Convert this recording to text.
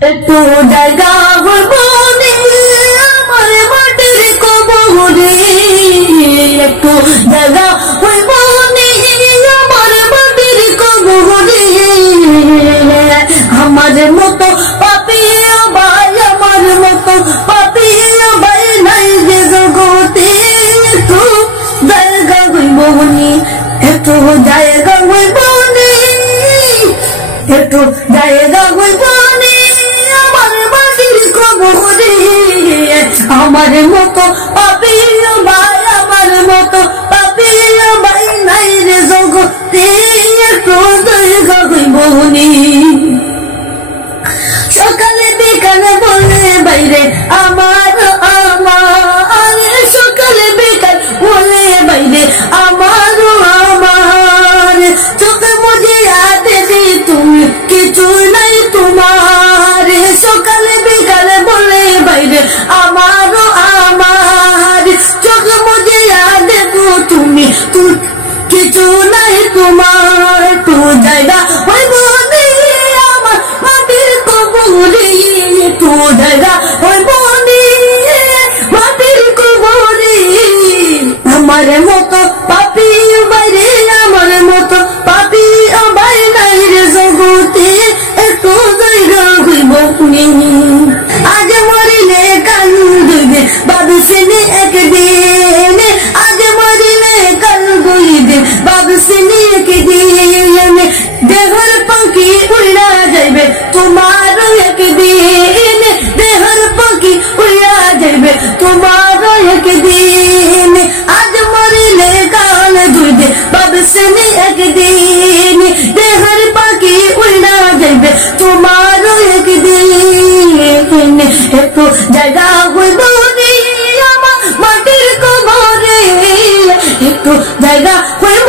একটু জায়গা হইব আমার মাটির কবরে, একটু জায়গা হইব আমার মাটির কবরে। আমার মতো পাপী ভাই, আমার মতো পাপী ভাই নাই যে জগতে। একটু জায়গা হইব, একটু জায়গা হইব, একটু জায়গা হইব আমার মাটির কবরে। আমার মতো পাপী ভাই, আমার মতো পাপী ভাই নাই রে জগতে। একটু জায়গা হইব। সকালে বিকালে বলে বাইরে আমার আমার, সকালে বিকাল বলে বাইরে আমার আমার। চোখে মুজে আতে দি তুমি কিছু নাই তোমার, সকালে বিকালে বলে বাইরে আমার আমার। চোখে মুজে আতে তুমি কিছু নাই তোমার। তো জায়গা হইব আমার মাটির কবরে, তো জায়গা হইব মাটির কবরে। আমার মতো পাপী বাইরে, আমার মতো পাপী ভাই নাই রে জগতে। একটু জায়গা হইব। আজ মরিলে কান্দবে ভাবছিনি একদিন, আজ মরিলে কান্দবে ভাবছিনি একদিন। দেহর পাখি উড়া যাইবে তোমার একদিন, দেহর পাখি উড়া যাইবে তোমার একদিন। আজ মরিলে কাল দুইবে ভাবছিনি একদিন, দেহর পাখি উড়া যাইবে তোমার একদিন। একটু জায়গা হইব আমার মাটির কবরে, একটু জায়গা হইব